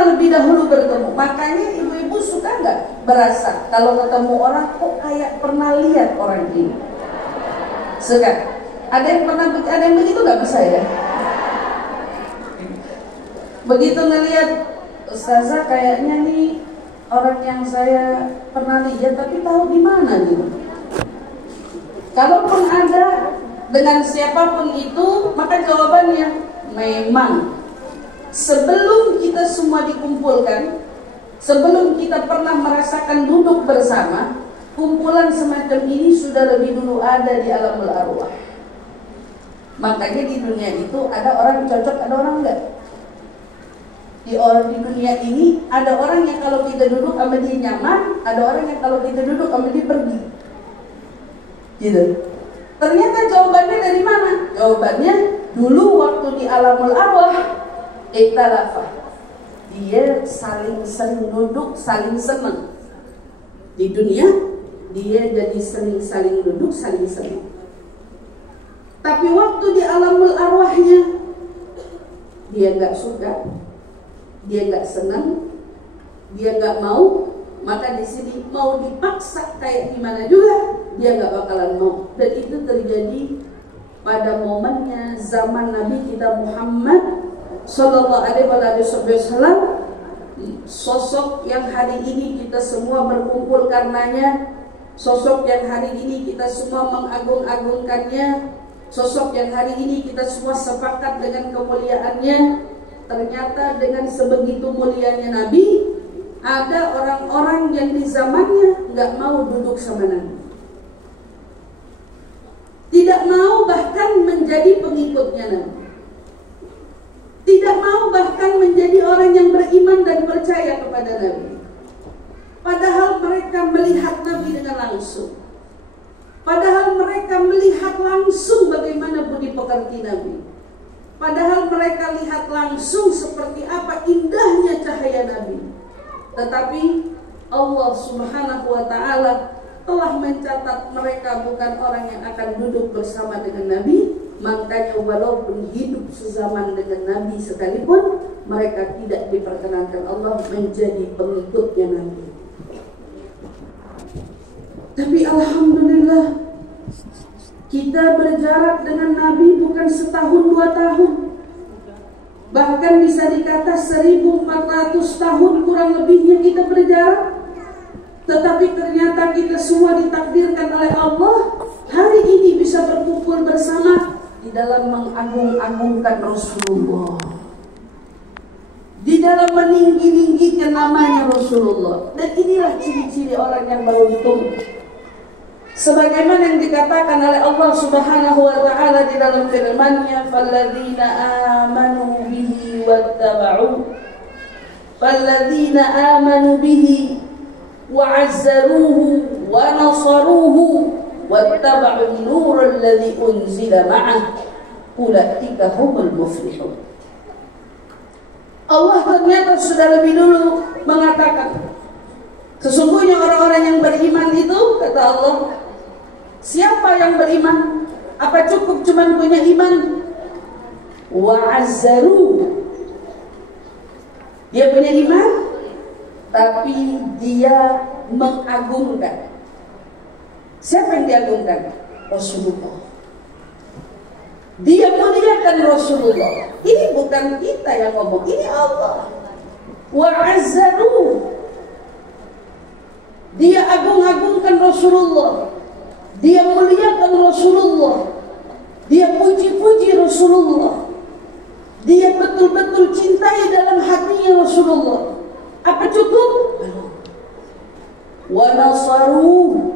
pernah lebih dahulu bertemu. Makanya ibu-ibu suka nggak berasa kalau ketemu orang kok kayak pernah lihat orang ini? Suka? Ada yang begitu nggak bisa ya? Begitu ngelihat ustazah kayaknya nih orang yang saya pernah lihat tapi tahu di mana nih. Kalaupun ada dengan siapapun itu, maka jawabannya memang sebelum kita semua dikumpulkan, sebelum kita pernah merasakan duduk bersama, kumpulan semacam ini sudah lebih dulu ada di alamul arwah. Makanya di dunia itu ada orang cocok, ada orang enggak. Di dunia ini ada orang yang kalau kita duduk sama dia nyaman, ada orang yang kalau kita duduk sama dia pergi. Gitu. Ternyata jawabannya dari mana? Jawabannya dulu waktu di alamul arwah ikhtalafa. Dia saling sering duduk, saling senang. Di dunia dia jadi sering saling duduk, saling senang. Tapi waktu di alamul arwahnya dia nggak suka, dia nggak senang, dia nggak mau. Maka di sini mau dipaksa kayak gimana juga dia nggak bakalan mau. Dan itu terjadi pada momennya zaman Nabi kita Muhammad Sallallahu Alaihi Wasallam, sosok yang hari ini kita semua berkumpul karenanya, sosok yang hari ini kita semua mengagung-agungkannya, sosok yang hari ini kita semua sepakat dengan kemuliaannya. Ternyata dengan sebegitu mulianya Nabi, ada orang-orang yang di zamannya nggak mau duduk sama Nabi, tidak mau bahkan menjadi pengikutnya Nabi, tidak mau bahkan menjadi orang yang beriman dan percaya kepada Nabi. Padahal mereka melihat Nabi dengan langsung, padahal mereka melihat langsung bagaimana budi pekerti Nabi, padahal mereka lihat langsung seperti apa indahnya cahaya Nabi. Tetapi Allah Subhanahu wa ta'ala telah mencatat mereka bukan orang yang akan duduk bersama dengan Nabi. Makanya walaupun hidup sezaman dengan Nabi sekalipun, mereka tidak diperkenankan Allah menjadi pengikutnya Nabi. Tapi alhamdulillah, kita berjarak dengan Nabi bukan setahun 2 tahun, bahkan bisa dikata 1400 tahun kurang lebihnya kita berjarak. Tetapi ternyata kita semua ditakdirkan oleh Allah hari ini bisa berkumpul bersama di dalam mengagung-agungkan Rasulullah, di dalam meninggi-ninggikan namanya Rasulullah. Dan inilah ciri-ciri orang yang beruntung, sebagaimana yang dikatakan oleh Allah Subhanahu wa ta'ala di dalam firman-Nya, "Falladzina amanu bihi wattaba'u falladzina amanu bihi wa 'azzaruhu wa nasaruhu wattaba'u an-nura alladzi unzila ma'ah ulaika humul muflihun." Allah ternyata sudah lebih dulu mengatakan, sesungguhnya orang-orang yang beriman itu, kata Allah, siapa yang beriman? Apa cukup cuma punya iman? Wa'azzaru, dia punya iman, tapi dia mengagungkan. Siapa yang diagungkan? Rasulullah. Dia muliakan Rasulullah. Ini bukan kita yang ngomong, ini Allah. Wa'azzaru, dia agung-agungkan Rasulullah, dia muliakan Rasulullah, dia puji-puji Rasulullah, dia betul-betul cintai dalam hatinya Rasulullah. Apa cukup? Wa nasaru,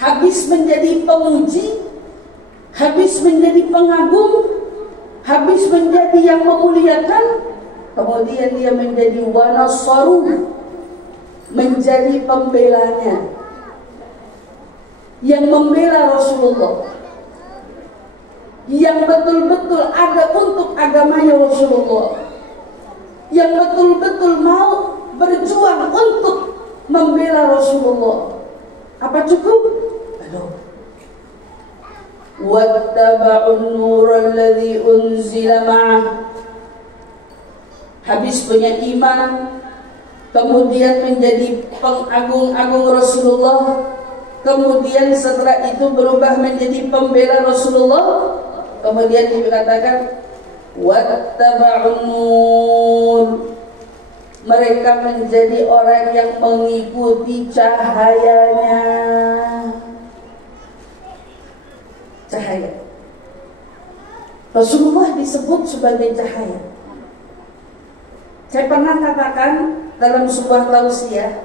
habis menjadi pemuji, habis menjadi pengagum, habis menjadi yang memuliakan, kemudian dia menjadi wa nasaru, menjadi pembelanya, yang membela Rasulullah, yang betul-betul ada untuk agamanya Rasulullah, yang betul-betul mau berjuang untuk membela Rasulullah. Apa cukup? Belum. Wattaba'un nura alladzi unzila ma'ah, habis punya iman, kemudian menjadi pengagung-agung Rasulullah, kemudian setelah itu berubah menjadi pembela Rasulullah, kemudian dikatakan wattaba'un nur, mereka menjadi orang yang mengikuti cahayanya. Cahaya Rasulullah disebut sebagai cahaya. Saya pernah katakan dalam sebuah tausiah,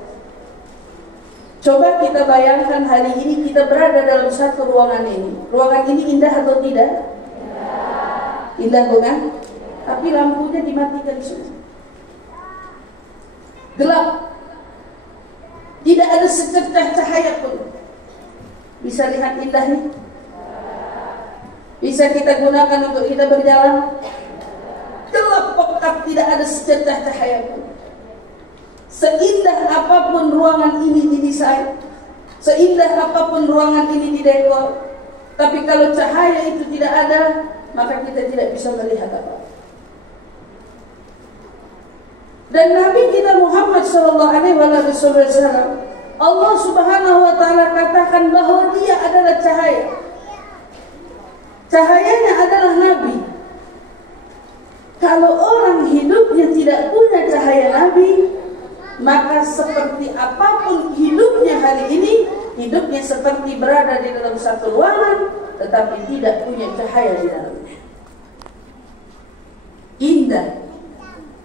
coba kita bayangkan hari ini kita berada dalam satu ruangan ini. Ruangan ini indah atau tidak? Indah bukan? Tapi lampunya dimatikan semua. Gelap. Tidak ada secercah cahaya pun. Bisa lihat indahnya? Bisa kita gunakan untuk kita berjalan? Gelap pekat, tidak ada secercah cahaya pun. Seindah apapun ruangan ini didesain, seindah apapun ruangan ini didekor, tapi kalau cahaya itu tidak ada, maka kita tidak bisa melihat apa-apa. Dan Nabi kita Muhammad SAW, Allah Subhanahu wa Ta'ala katakan bahwa Dia adalah cahaya. Cahayanya adalah Nabi. Kalau orang hidupnya tidak punya cahaya Nabi, maka seperti apapun hidupnya hari ini, hidupnya seperti berada di dalam satu ruangan, tetapi tidak punya cahaya di dalamnya. Indah,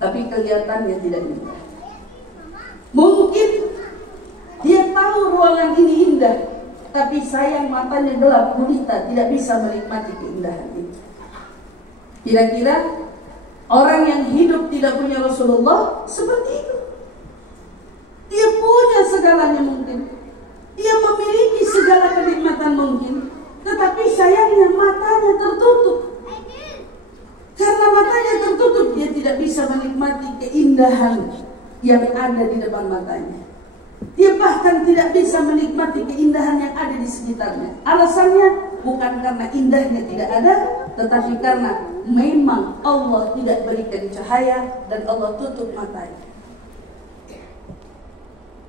tapi kelihatannya tidak indah. Mungkin dia tahu ruangan ini indah, tapi sayang matanya gelap gulita, tidak bisa menikmati keindahan itu. Kira-kira orang yang hidup tidak punya Rasulullah seperti itu. Dia punya segalanya mungkin, dia memiliki segala kenikmatan mungkin, tetapi sayangnya matanya tertutup. Karena matanya tertutup, dia tidak bisa menikmati keindahan yang ada di depan matanya. Dia bahkan tidak bisa menikmati keindahan yang ada di sekitarnya. Alasannya bukan karena indahnya tidak ada, tetapi karena memang Allah tidak berikan cahaya dan Allah tutup matanya.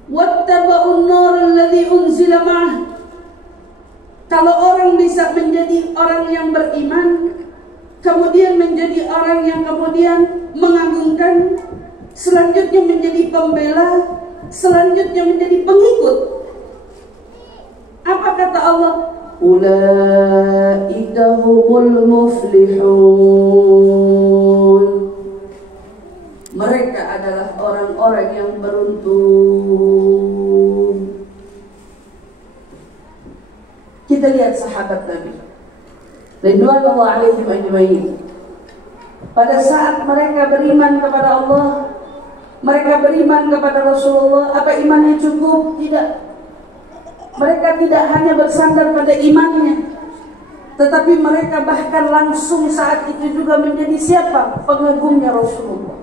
Wattaba'un nur alladhi unzila ma'ah. Kalau orang bisa menjadi orang yang beriman, kemudian menjadi orang yang kemudian mengagungkan, selanjutnya menjadi pembela, selanjutnya menjadi pengikut. Apa kata Allah? Ulaika humul muflihun. Mereka adalah orang-orang yang beruntung. Kita lihat sahabat Nabi ridwanullah alaihim ajmain. Pada saat mereka beriman kepada Allah, mereka beriman kepada Rasulullah, apa imannya cukup? Tidak. Mereka tidak hanya bersandar pada imannya, tetapi mereka bahkan langsung saat itu juga menjadi siapa? Pengagumnya Rasulullah.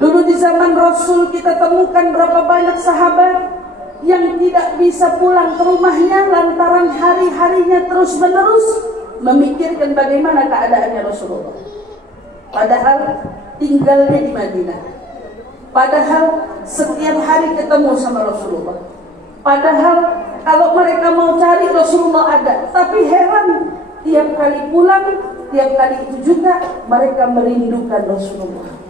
Dulu di zaman Rasul kita temukan berapa banyak sahabat yang tidak bisa pulang ke rumahnya lantaran hari-harinya terus-menerus memikirkan bagaimana keadaannya Rasulullah. Padahal tinggalnya di Madinah. Padahal setiap hari ketemu sama Rasulullah. Padahal kalau mereka mau cari Rasulullah ada. Tapi heran, tiap kali pulang, tiap kali itu juga mereka merindukan Rasulullah.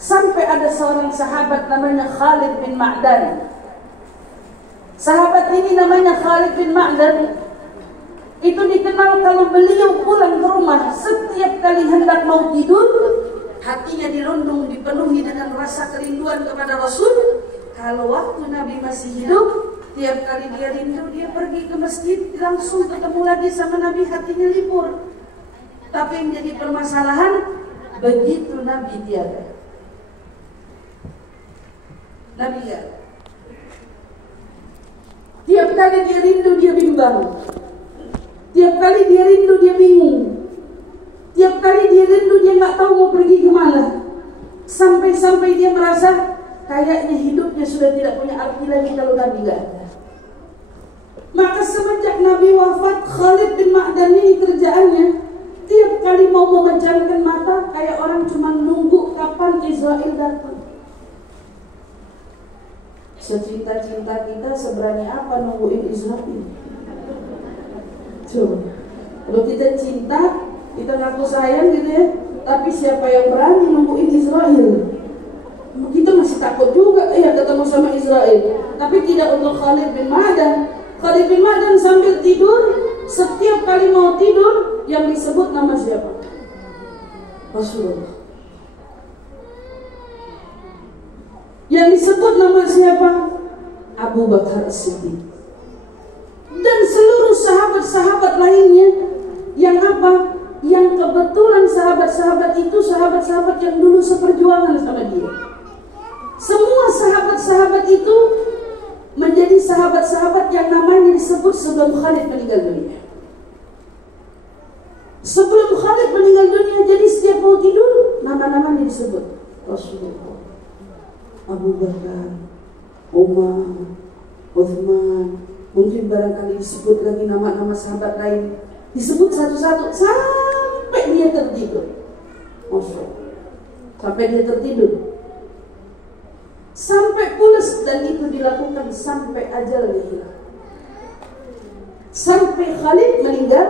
Sampai ada seorang sahabat namanya Khalid bin Ma'dan. Sahabat ini namanya Khalid bin Ma'dan. Itu dikenal kalau beliau pulang ke rumah, setiap kali hendak mau tidur, hatinya dirundung, dipenuhi dengan rasa kerinduan kepada Rasul. Kalau waktu Nabi masih hidup, tiap kali dia rindu, dia pergi ke masjid, langsung ketemu lagi sama Nabi, hatinya libur. Tapi yang jadi permasalahan, begitu Nabi tiada. Nabi ya. Tiap kali dia rindu, dia bimbang. Tiap kali dia rindu, dia bingung. Tiap kali dia rindu, dia nggak tahu mau pergi kemana. Sampai-sampai dia merasa kayaknya hidupnya sudah tidak punya arti lagi kalau Nabi nggak ada. Maka semenjak Nabi wafat, Khalid bin Ma'dan ini kerjaannya tiap kali mau memejamkan mata kayak orang Israel datang. Secinta-cinta kita seberani apa nungguin Israel? Coba, kalau kita cinta, kita ngaku sayang gitu ya, tapi siapa yang berani nungguin Israel? Kita masih takut juga ketemu sama Israel. Tapi tidak untuk Khalid bin Ma'dan. Khalid bin Ma'dan sambil tidur, setiap kali mau tidur yang disebut nama siapa? Rasulullah. Yang disebut nama siapa? Abu Bakar As-Siddiq. Dan seluruh sahabat-sahabat lainnya yang apa? Yang kebetulan sahabat-sahabat itu sahabat-sahabat yang dulu seperjuangan sama dia. Semua sahabat-sahabat itu menjadi sahabat-sahabat yang namanya disebut sebelum Khalid meninggal dunia. Sebelum Khalid meninggal dunia, jadi setiap mau tidur nama-namanya disebut. Rasulullah, Abu Bakar, Umar, Uthman, mungkin barangkali disebut lagi nama-nama sahabat lain, disebut satu-satu sampai dia tertidur. Sampai dia tertidur, sampai pulas, dan itu dilakukan sampai ajal dia hilang, sampai Khalid meninggal.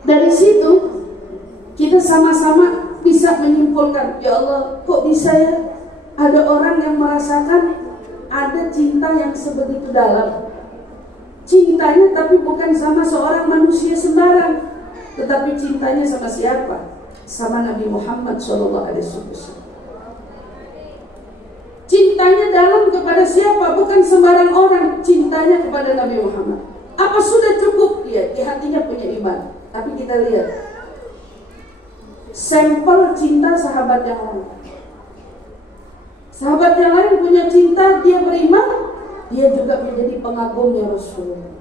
Dari situ kita sama-sama bisa menyimpulkan, ya Allah, kok bisa ya ada orang yang merasakan ada cinta yang sebegitu dalam. Cintanya tapi bukan sama seorang manusia sembarang, tetapi cintanya sama siapa? Sama Nabi Muhammad SAW. Cintanya dalam kepada siapa? Bukan sembarang orang, cintanya kepada Nabi Muhammad. Apa sudah cukup? Ya, di hatinya punya iman. Tapi kita lihat sampel cinta sahabat yang lain. Sahabat yang lain punya cinta, dia beriman, dia juga menjadi pengagumnya Rasulullah.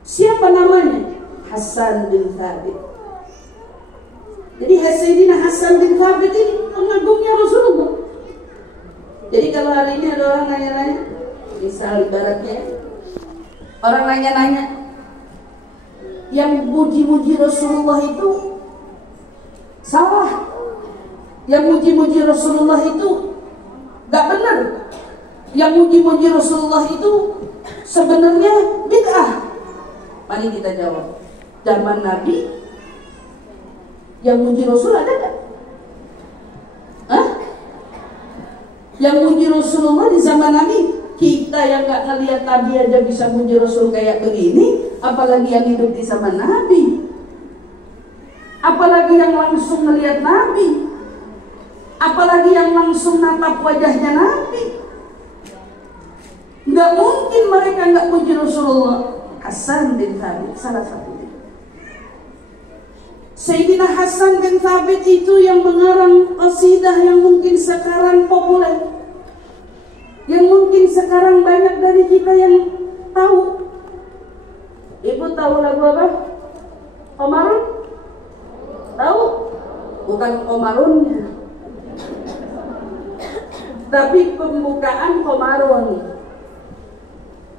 Siapa namanya? Hasan bin Thabit. Jadi Sayyidina Hasan bin Thabit ini pengagumnya Rasulullah. Jadi kalau hari ini ada orang nanya-nanya, misal ibaratnya orang nanya-nanya, yang muji-muji Rasulullah itu salah, yang muji-muji Rasulullah itu gak benar, yang muji-muji Rasulullah itu sebenarnya bid'ah. Mari kita jawab, zaman Nabi yang muji Rasul ada gak? Yang muji Rasulullah di zaman Nabi, kita yang gak ngeliat Nabi aja bisa muji Rasul kayak begini, apalagi yang hidup di zaman Nabi, apalagi yang langsung ngeliat Nabi, apalagi yang langsung natap wajahnya Nabi. Gak mungkin mereka gak muji Rasulullah. Hasan bin Thabit salah satunya. Sayyidina Hasan bin Thabit itu yang mengarang qasidah yang mungkin sekarang populer, yang mungkin sekarang banyak dari kita yang tahu. Ibu tahu lagu apa? Omarun? Tahu? Bukan Omarunnya, tapi pembukaan Komarun.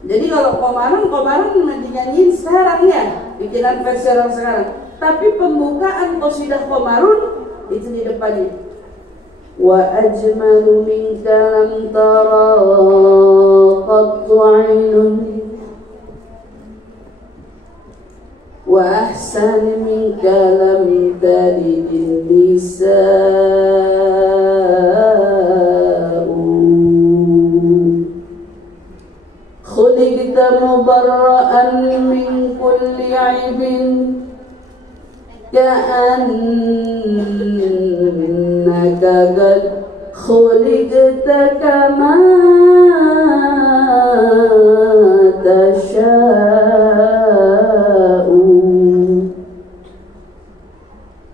Jadi kalau Komarun dinyanyiin sekarang ya, bikinan versi orang sekarang. Tapi pembukaan qasidah Komarun itu di depannya. Wa ajmalu minka lam tara qattu 'ainun wa ahsan minka lam talidin nisa'u khuliqta mubarra'an min kulli 'aibin ka'annaka qad khuliqta kama tasha'u.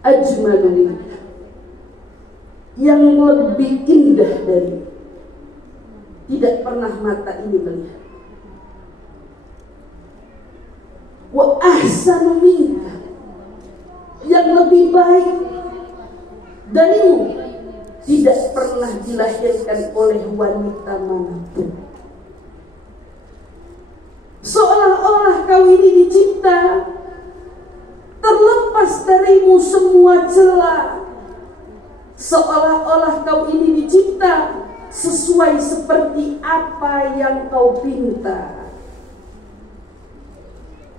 Ajmalu, yang lebih indah dari, tidak pernah mata ini melihat. Wa ahsanu minka, yang lebih baik darimu, tidak pernah dilahirkan oleh wanita manapun. Seolah-olah kau ini dicipta terlepas darimu semua celah. Seolah-olah kau ini dicipta sesuai seperti apa yang kau pinta.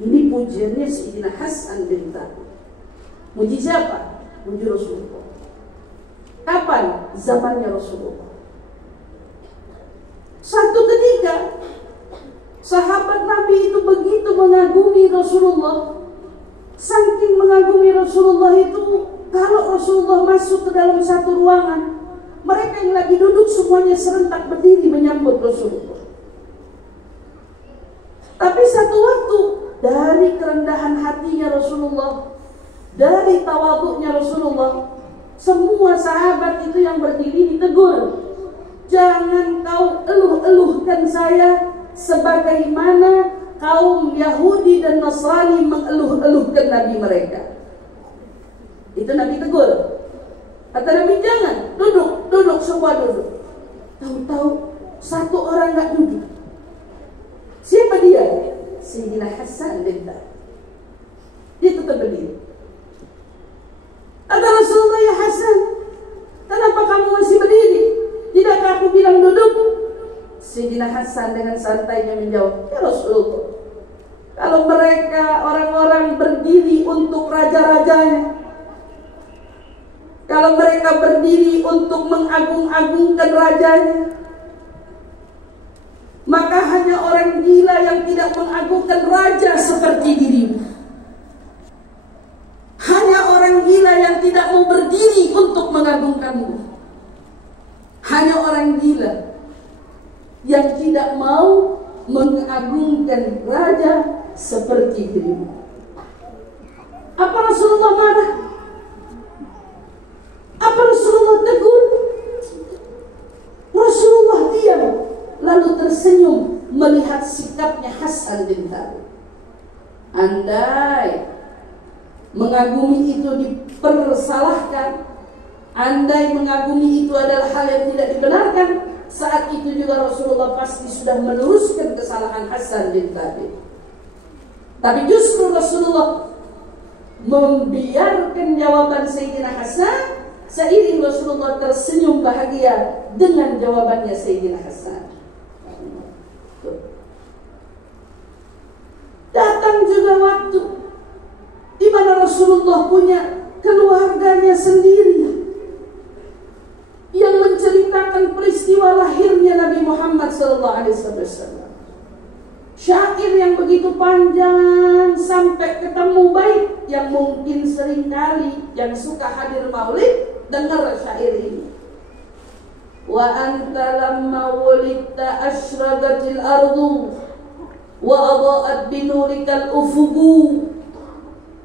Ini pujiannya Sayyidina Hasan bin Thabit. Muji siapa? Muji Rasulullah. Kapan? Zamannya Rasulullah. Satu ketika sahabat Nabi itu begitu mengagumi Rasulullah, saking mengagumi Rasulullah itu, kalau Rasulullah masuk ke dalam satu ruangan, mereka yang lagi duduk semuanya serentak berdiri menyambut Rasulullah. Tapi satu waktu, dari kerendahan hatinya Rasulullah, dari tawaduknya Rasulullah, semua sahabat itu yang berdiri ditegur. Jangan kau eluh-eluhkan saya sebagaimana kaum Yahudi dan Nasrani mengeluh-eluhkan Nabi mereka. Itu Nabi tegur. Kata Nabi, jangan, duduk, semua duduk. Tahu-tahu satu orang gak duduk. Siapa dia? Sayyidina Hasan bin Thabit. Dia tetap berdiri. Kata Rasulullah, ya Hasan, kenapa kamu masih berdiri? Tidakkah aku bilang duduk? Sayyidina Hasan dengan santainya menjawab, ya Rasulullah, kalau mereka orang-orang berdiri untuk raja-rajanya, kalau mereka berdiri untuk mengagung-agungkan rajanya, maka hanya orang gila yang tidak mengagungkan raja seperti dirimu. Hanya orang gila yang tidak mau berdiri untuk mengagungkanmu. Hanya orang gila yang tidak mau mengagungkan raja seperti dirimu. Apa Rasulullah marah? Apa Rasulullah tegur? Rasulullah diam, lalu tersenyum melihat sikapnya Hasan bin Thabit. Andai mengagumi itu dipersalahkan, andai mengagumi itu adalah hal yang tidak dibenarkan, saat itu juga Rasulullah pasti sudah meluruskan kesalahan Hasan bin Thabit. Tapi justru Rasulullah membiarkan jawaban Sayyidina Hasan, seiring Rasulullah tersenyum bahagia dengan jawabannya Sayyidina Hasan. Datang juga waktu di mana Rasulullah punya keluarganya sendiri yang menceritakan peristiwa lahirnya Nabi Muhammad SAW. Syair yang begitu panjang sampai ketemu bait yang mungkin seringkali yang suka hadir maulid dengar syair ini. Wa anta lamma wulidta asyraqatil ardu wa adha'at binurikal ufuqu.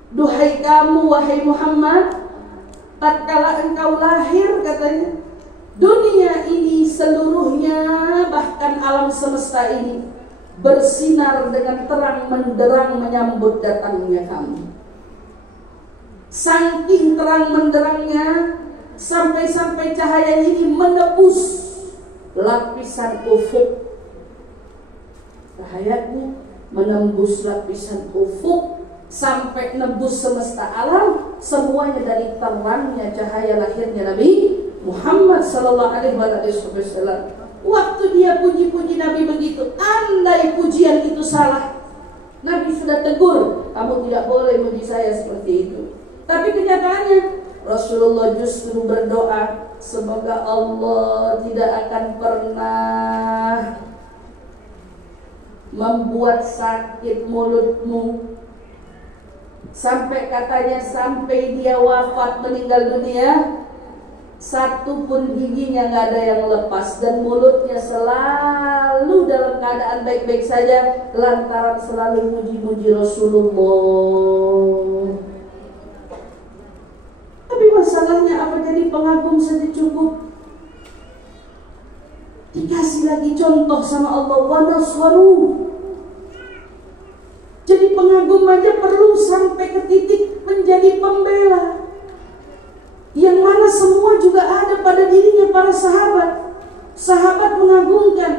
Duhai kamu, wahai Muhammad, tatkala engkau lahir, katanya, dunia ini seluruhnya, bahkan alam semesta ini, bersinar dengan terang menderang menyambut datangnya kamu. Saking terang menderangnya, sampai-sampai cahaya ini menembus lapisan ufuk. Cahayanya menembus lapisan ufuk sampai nebus semesta alam, semuanya dari terangnya cahaya lahirnya Nabi Muhammad sallallahu alaihi wasallam. Waktu dia puji-puji Nabi begitu, andai pujian itu salah, Nabi sudah tegur, kamu tidak boleh puji saya seperti itu. Tapi kenyataannya Rasulullah justru berdoa, semoga Allah tidak akan pernah membuat sakit mulutmu, sampai katanya sampai dia wafat meninggal dunia, satu pun giginya nggak ada yang lepas dan mulutnya selalu dalam keadaan baik-baik saja lantaran selalu muji-muji Rasulullah. Tapi masalahnya apa, jadi pengagum saja cukup? Dikasih lagi contoh sama Allah, wa nasharu. Jadi pengagum aja perlu sampai ke titik menjadi pembela, yang mana semua juga ada pada dirinya para para sahabat. Sahabat mengagungkan,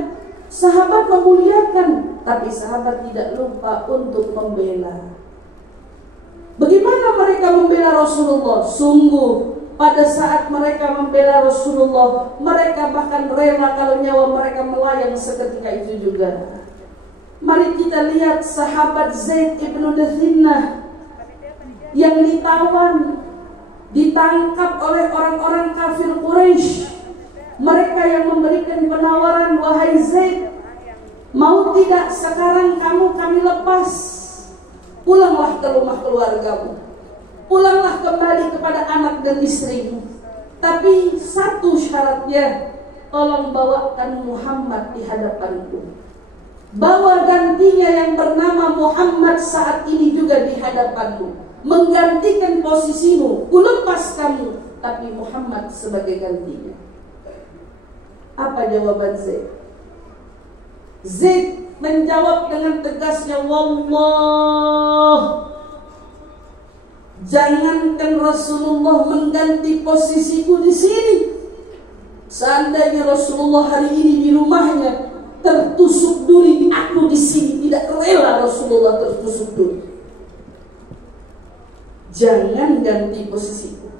sahabat memuliakan, tapi sahabat tidak lupa untuk membela. Bagaimana mereka membela Rasulullah? Sungguh pada saat mereka membela Rasulullah, mereka bahkan rela kalau nyawa mereka melayang seketika itu juga. Mari kita lihat sahabat Zaid ibnu Dathinnah yang ditawan, ditangkap oleh orang-orang kafir Quraisy. Mereka yang memberikan penawaran, wahai Zaid, mau tidak sekarang kami lepas, pulanglah ke rumah keluargamu, pulanglah kembali kepada anak dan istrimu. Tapi satu syaratnya, tolong bawakan Muhammad di hadapanku. Bawa gantinya yang bernama Muhammad saat ini juga di hadapanmu, menggantikan posisimu. Kulepas kamu, tapi Muhammad sebagai gantinya. Apa jawaban Zaid? Zaid menjawab dengan tegasnya, wallah, jangankan Rasulullah mengganti posisiku di sini. Seandainya Rasulullah hari ini di rumahnya tertusuk duri, aku di sini tidak rela Rasulullah tertusuk duri. Jangan ganti posisiku,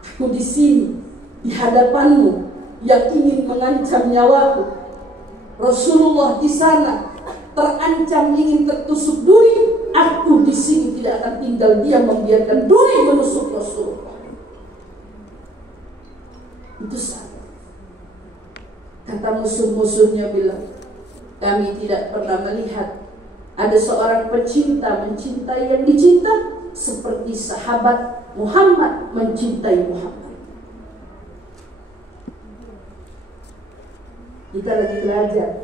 aku di sini di hadapanmu yang ingin mengancam nyawaku. Rasulullah di sana terancam ingin tertusuk duri, aku di sini tidak akan tinggal diam membiarkan duri menusuk Rasulullah. Itu salah. Kata musuh-musuhnya bilang, kami tidak pernah melihat ada seorang pecinta mencintai yang dicinta seperti sahabat Muhammad mencintai Muhammad. Kita lagi belajar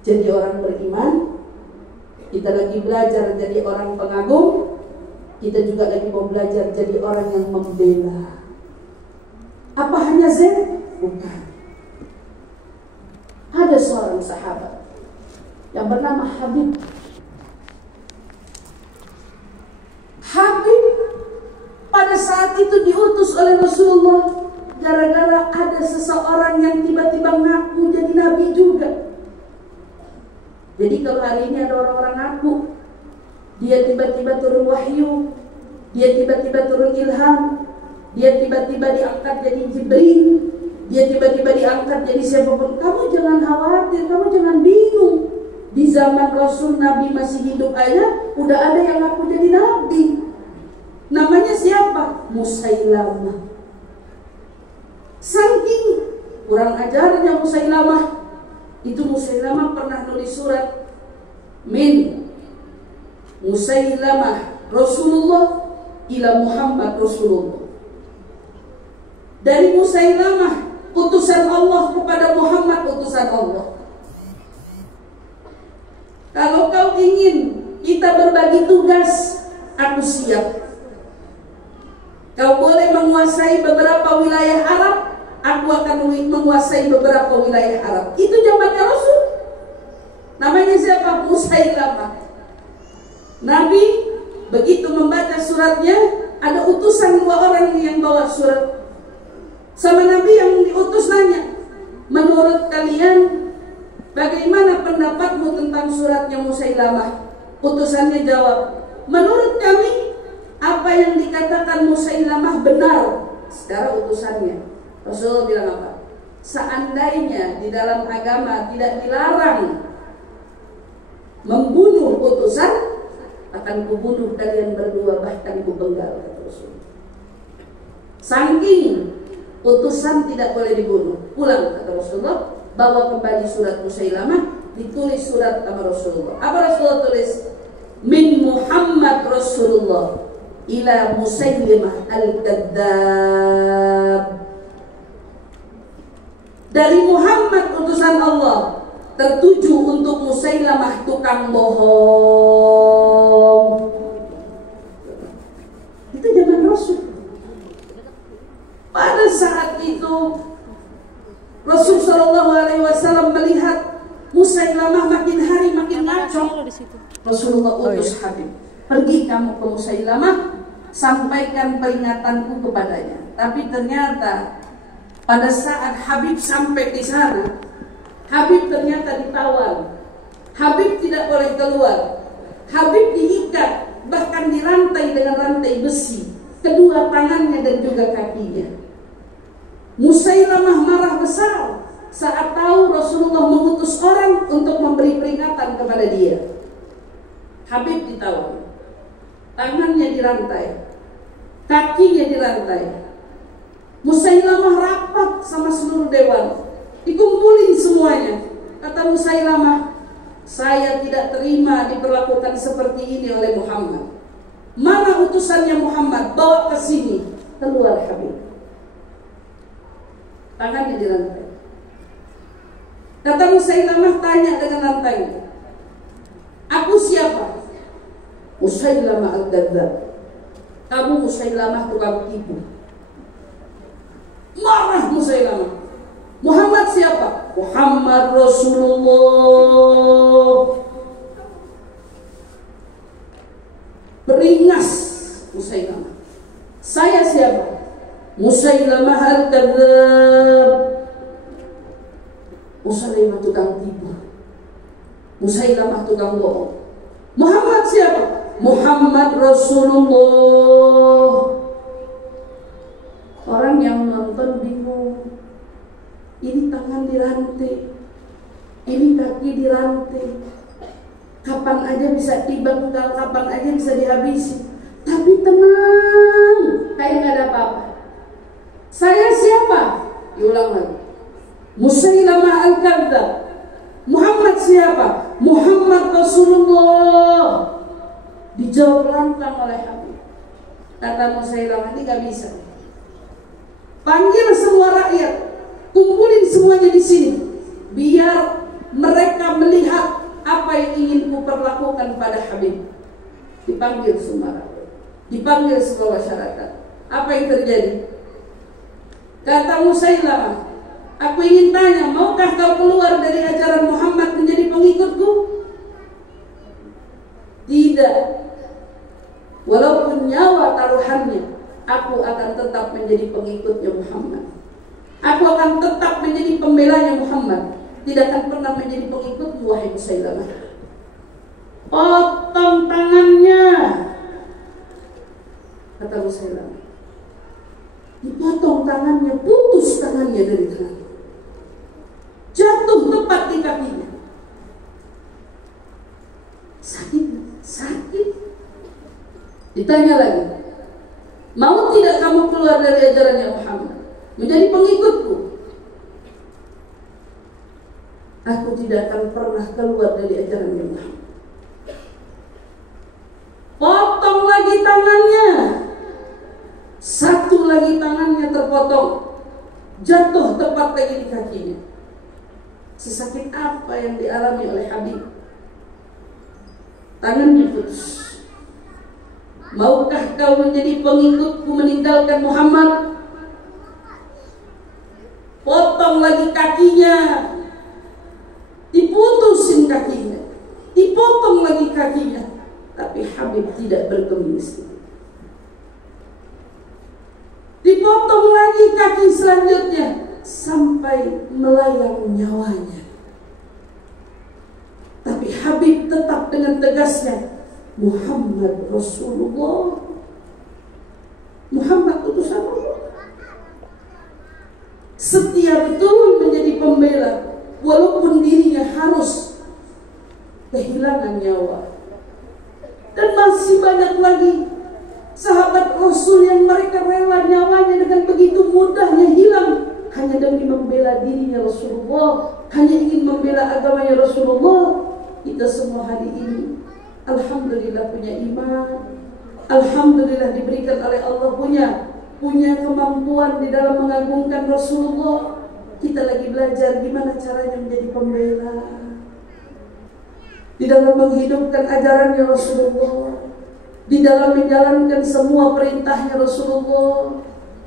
jadi orang beriman, kita lagi belajar jadi orang pengagum, kita juga lagi mau belajar jadi orang yang membela. Apa hanya Zaid? Bukan. Ada seorang sahabat yang bernama Habib. Habib pada saat itu diutus oleh Rasulullah gara-gara ada seseorang yang tiba-tiba ngaku jadi nabi juga. Jadi kalau hari ini ada orang-orang ngaku, dia tiba-tiba turun wahyu, dia tiba-tiba turun ilham, dia tiba-tiba diangkat jadi Jibril, dia tiba-tiba diangkat jadi siapapun, kamu jangan khawatir, kamu jangan bingung. Di zaman Rasul Nabi masih hidup aja udah ada yang ngaku jadi nabi. Namanya siapa? Musailamah. Saking kurang ajarnya Musailamah, itu Musailamah pernah nulis surat, min Musailamah Rasulullah ila Muhammad Rasulullah. Dari Musailamah utusan Allah kepada Muhammad utusan Allah. Kalau kau ingin kita berbagi tugas, aku siap. Kau boleh menguasai beberapa wilayah Arab, aku akan menguasai beberapa wilayah Arab. Itu zamannya Rasul. Namanya siapa? Musailamah. Nabi begitu membaca suratnya, ada utusan 2 orang yang bawa surat. Sama Nabi yang diutus nanya, menurut kalian bagaimana pendapatmu tentang suratnya Musailamah? Utusannya jawab, menurut kami apa yang dikatakan Musailamah benar. Sekarang utusannya Rasul bilang apa? Seandainya di dalam agama tidak dilarang membunuh utusan, akan kubunuh kalian berdua, bahkan kupenggal, kata Rasul. Saking utusan tidak boleh dibunuh. Pulang, kata Rasulullah, bawa kembali surat Musailamah, ditulis surat sama Rasulullah. Apa Rasulullah tulis? Min Muhammad Rasulullah ila Musailimah al-Kadzdzab. Dari Muhammad utusan Allah tertuju untuk Musailamah tukang bohong. Itu zaman Rasul. Pada saat itu Rasul Shallallahu Alaihi Wasallam melihat Musailamah makin hari makin ngaco. Rasulullah utus Habib, pergi kamu ke Musailamah, sampaikan peringatanku kepadanya. Tapi ternyata Pada saat Habib sampai di sana, Habib ternyata ditawar. Habib tidak boleh keluar. Habib diikat, bahkan dirantai dengan rantai besi, kedua tangannya dan juga kakinya. Musailamah marah besar saat tahu Rasulullah mengutus orang untuk memberi peringatan kepada dia. Habib ditawar, tangannya dirantai, kakinya dirantai. Musailamah rapat sama seluruh dewan, dikumpulin semuanya. Kata Musailamah, saya tidak terima diperlakukan seperti ini oleh Muhammad. Mana utusannya Muhammad? Bawa ke sini. Keluar Habib, tangannya dirantai. Kata Musailamah, tanya dengan rantainya, aku siapa? Musailamah al-Kadzdzab. Kamu Musailamah tukang tipu. Marah Musailamah. Muhammad siapa? Muhammad Rasulullah. Beringas Musailamah. Saya siapa? Musailamah al-Kadzdzab. Musailamah tukang tipu. Musailamah tukang bohong. Muhammad siapa? Muhammad Rasulullah. Orang yang nonton bingung. Ini tangan dirantai, ini kaki dirantai. Kapan aja bisa dibengkal, kapan aja bisa dihabisi. Tapi tenang, kayak nggak ada apa-apa. Saya siapa? Diulang lagi. Musailamah al-Kadzdzab. Muhammad siapa? Muhammad Rasulullah. Dijawab lantang oleh Habib. Kata Musailamah, ini nggak bisa. Panggil semua rakyat, kumpulin semuanya di sini, biar mereka melihat apa yang ingin kuperlakukan pada Habib. Dipanggil semua rakyat, dipanggil semua masyarakat. Apa yang terjadi? Kata Musailamah, aku ingin tanya, maukah kau keluar dari ajaran Muhammad menjadi pengikutku? Tidak. Walaupun nyawa taruhannya, aku akan tetap menjadi pengikutnya Muhammad. Aku akan tetap menjadi pembelanya Muhammad. Tidak akan pernah menjadi pengikutmu, wahai Musailamah. Potong tangannya, kata Musailamah. Dipotong tangannya, putus tangannya dari tangannya, jatuh tepat di kakinya. Sakit, sakit. Ditanya lagi, mau tidak kamu keluar dari ajarannya Muhammad, menjadi pengikutku? Aku tidak akan pernah keluar dari ajarannya Muhammad. Potong lagi tangannya, satu lagi tangannya terpotong, jatuh tepat lagi di kakinya. Sesakit apa yang dialami oleh Habib? Tangannya putus. Maukah kau menjadi pengikutku meninggalkan Muhammad? Potong lagi kakinya, diputusin kakinya, dipotong lagi kakinya. Tapi Habib tidak bergeming sedikit. Dipotong lagi kaki selanjutnya sampai melayang nyawanya. Tapi Habib tetap dengan tegasnya, Muhammad Rasulullah. Muhammad utusan Allah. Setia betul menjadi pembela, walaupun dirinya harus kehilangan nyawa. Dan masih banyak lagi sahabat Rasul yang mereka rela nyawanya dengan begitu mudahnya hilang hanya demi membela dirinya Rasulullah, hanya ingin membela agamanya Rasulullah. Kita semua hari ini alhamdulillah punya iman, alhamdulillah diberikan oleh Allah punya kemampuan di dalam mengagungkan Rasulullah. Kita lagi belajar gimana caranya menjadi pembela di dalam menghidupkan ajarannya Rasulullah, di dalam menjalankan semua perintahnya Rasulullah,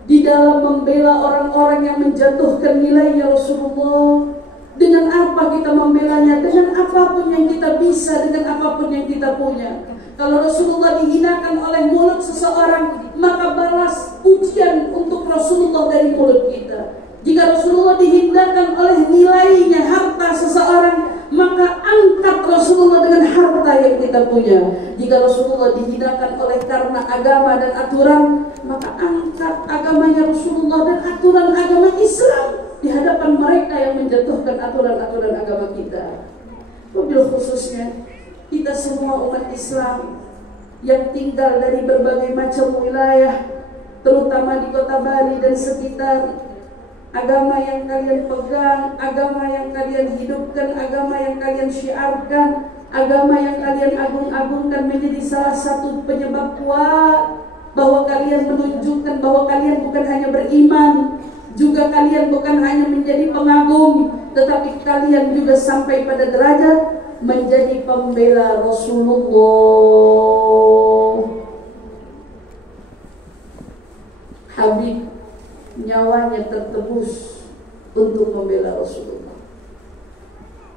di dalam membela orang-orang yang menjatuhkan nilainya Rasulullah. Dengan apa kita membelanya? Dengan apapun yang kita bisa, dengan apapun yang kita punya. Kalau Rasulullah dihinakan oleh mulut seseorang, maka balas pujian untuk Rasulullah dari mulut kita. Jika Rasulullah dihindarkan oleh nilainya harta seseorang, maka angkat Rasulullah dengan harta yang kita punya. Jika Rasulullah dihinakan oleh karena agama dan aturan, maka angkat agamanya Rasulullah dan aturan agama Islam di hadapan mereka yang menjatuhkan aturan-aturan agama kita. Wabil khususnya kita semua umat Islam yang tinggal dari berbagai macam wilayah, terutama di kota Bali dan sekitar. Agama yang kalian pegang, agama yang kalian hidupkan, agama yang kalian syiarkan, agama yang kalian agung-agungkan menjadi salah satu penyebab kuat bahwa kalian menunjukkan bahwa kalian bukan hanya beriman, juga kalian bukan hanya menjadi pengagum, tetapi kalian juga sampai pada derajat menjadi pembela Rasulullah. Habib nyawanya tertebus untuk membela Rasulullah.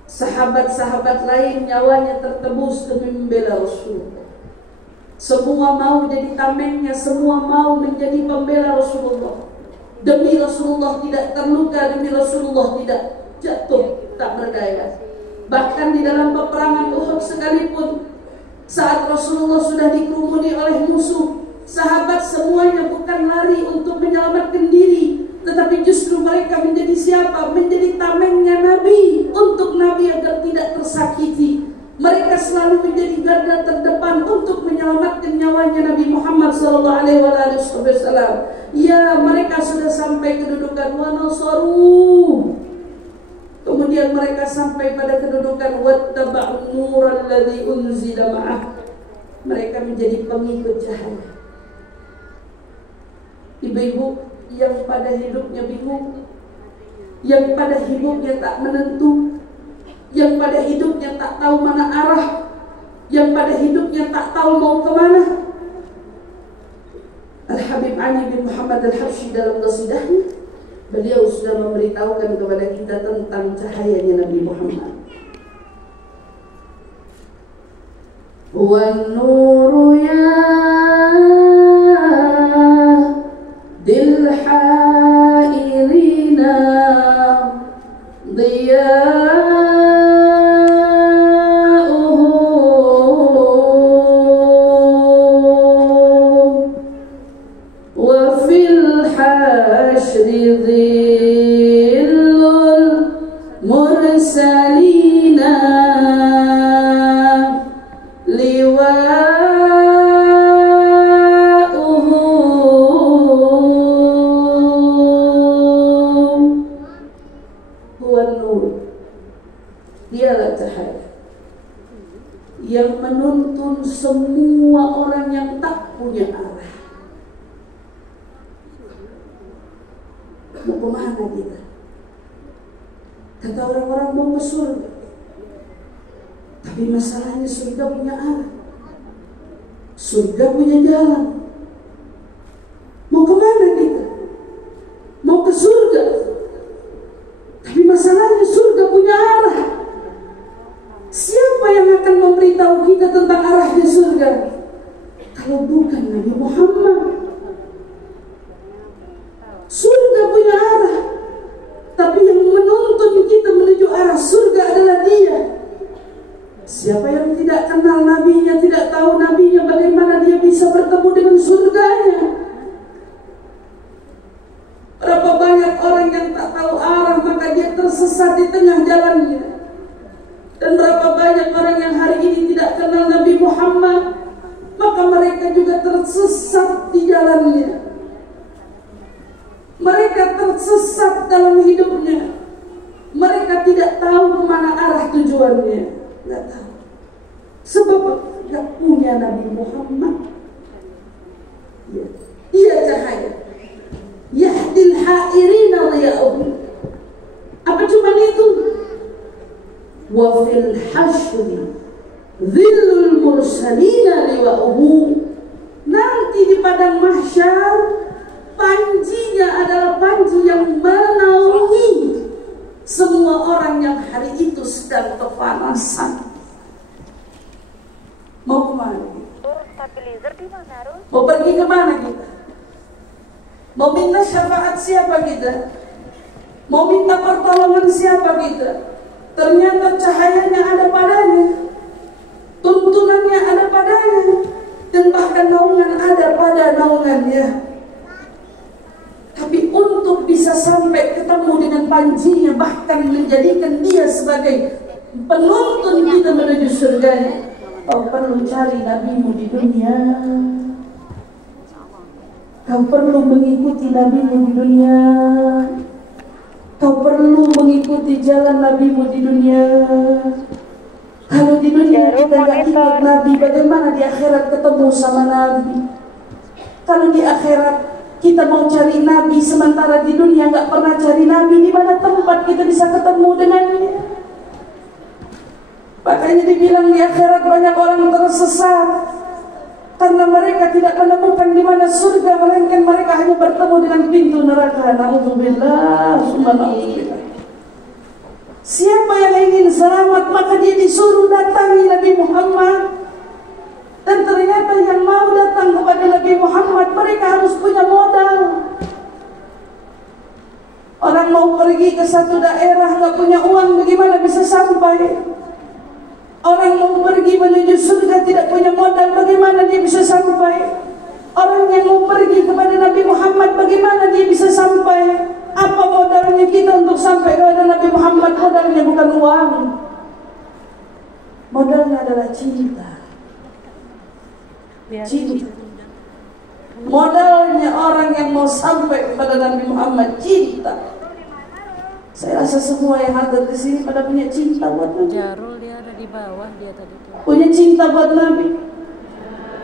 Sahabat-sahabat lain nyawanya tertebus demi membela Rasulullah. Semua mau jadi tamengnya, semua mau menjadi pembela Rasulullah. Demi Rasulullah tidak terluka, demi Rasulullah tidak jatuh tak berdaya. Bahkan di dalam peperangan Uhud sekalipun, saat Rasulullah sudah dikerumuni oleh musuh, sahabat semuanya bukan lari untuk menyelamatkan diri, tetapi justru mereka menjadi siapa? Menjadi tamengnya Nabi, untuk Nabi agar tidak tersakiti. Mereka selalu menjadi garda terdepan untuk menyelamatkan nyawanya Nabi Muhammad SAW. Ya, mereka sudah sampai kedudukan wa nasaru. Kemudian mereka sampai pada kedudukan wattaba'un nural ladzi unzila ma'ah. Mereka menjadi pengikut cahaya. Ibu-ibu yang pada hidupnya bingung, yang pada hidupnya tak menentu, yang pada hidupnya tak tahu mana arah, yang pada hidupnya tak tahu mau kemana. Al-Habib Ali bin Muhammad Al-Habsyi dalam qasidahnya, beliau sudah memberitahukan kepada kita tentang cahayanya Nabi Muhammad. Wan nuru ya dil hairina diya'uhu wa fil hashri dhillul mursalina dialah cahaya yang menuntun semua orang yang tak punya arah. Mau kemana kita? Kata orang-orang mau ke surga, tapi masalahnya surga punya arah, surga punya jalan. Mau kemana kita? Mau ke surga, tapi masalahnya surga punya arah. Siapa yang akan memberitahu kita tentang arahnya surga kalau bukan Nabi Muhammad? Surga punya arah, tapi yang menuntun kita menuju arah surga adalah Dia. Siapa yang tidak kenal Nabinya, tidak tahu Nabinya, bagaimana dia bisa bertemu dengan surganya? Berapa banyak orang yang tak tahu arah, maka dia tersesat di tengah jalannya. Dan berapa banyak orang yang hari ini tidak kenal Nabi Muhammad, maka mereka juga tersesat di jalannya. Mereka tersesat dalam hidupnya. Mereka tidak tahu kemana arah tujuannya. Tidak tahu. Sebab tidak punya Nabi Muhammad. Dia cahaya. Yahdil hairina liya'uhu. Apa cuma itu? Wa fil hashri dhillul mursalina liwa'uhu. Nanti di padang mahsyar, panjinya adalah panji yang menaungi semua orang yang hari itu sedang kepanasan. Mau kemana kita? Mau pergi kemana kita? Mau minta syafaat siapa kita? Mau minta pertolongan siapa kita? Ternyata cahayanya ada padanya, tuntunannya ada padanya, dan bahkan naungan ada pada naungannya. Tapi untuk bisa sampai ketemu dengan panjinya, bahkan menjadikan dia sebagai penuntun kita menuju surganya, kau perlu cari nabimu di dunia. Kau perlu mengikuti nabimu di dunia. Kau perlu mengikuti jalan nabimu di dunia. Kalau di dunia kita gak ikut nabi, bagaimana di akhirat ketemu sama nabi? Kalau di akhirat kita mau cari nabi, sementara di dunia gak pernah cari nabi, di mana tempat kita bisa ketemu dengannya? Makanya dibilang di akhirat banyak orang tersesat karena mereka tidak menemukan di mana surga, melainkan mereka hanya bertemu dengan pintu neraka. Na'udzubillah, summa na'udzubillah. Siapa yang ingin selamat, maka dia disuruh datangi Nabi Muhammad. Dan ternyata yang mau datang kepada Nabi Muhammad, mereka harus punya modal. Orang mau pergi ke satu daerah nggak punya uang, bagaimana bisa sampai? Orang mau pergi menuju surga tidak punya modal, bagaimana dia bisa sampai? Orang yang mau pergi kepada Nabi Muhammad, bagaimana dia bisa sampai? Apa modalnya kita untuk sampai kepada Nabi Muhammad? Modalnya bukan uang, modalnya adalah cinta. Cinta. Modalnya orang yang mau sampai kepada Nabi Muhammad, cinta. Saya rasa semua yang hadir di sini pada punya cinta buat Nabi. Jarul dia ada di bawah dia tadi tuh. Punya cinta buat Nabi,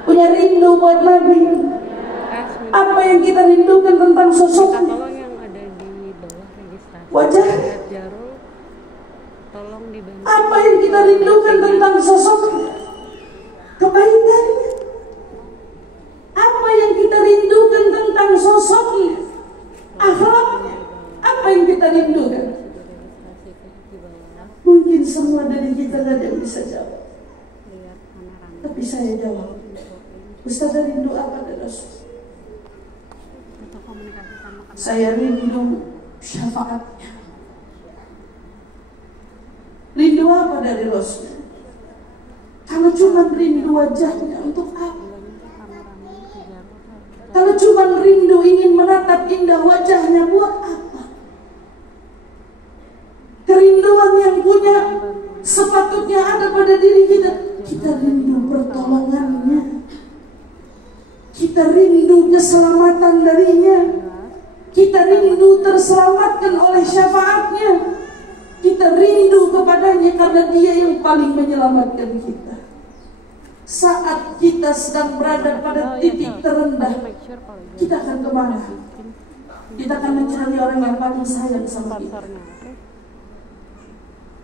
punya rindu buat Nabi. Apa yang kita rindukan tentang sosoknya? Tolong yang ada di bawah registrasi. Wajah. Jarul, tolong dibantu. Apa yang kita rindukan tentang sosoknya? Kebaikannya. Apa yang kita rindukan tentang sosoknya? Akhlaknya. Apa yang kita rindukan? Mungkin semua dari kita gak ada yang bisa jawab, tapi saya jawab. Ustaz, rindu apa dari Rasul? Saya rindu syafaatnya. Rindu apa dari Rasul? Kalau cuma rindu wajahnya, untuk apa? Kalau cuma rindu ingin menatap indah wajahnya, buat apa? Kerinduan yang punya sepatutnya ada pada diri kita. Kita rindu pertolongannya, kita rindu keselamatan darinya, kita rindu terselamatkan oleh syafaatnya, kita rindu kepadanya karena dia yang paling menyelamatkan kita. Saat kita sedang berada pada titik terendah, kita akan kemana? Kita akan mencari orang yang paling sayang sama kita.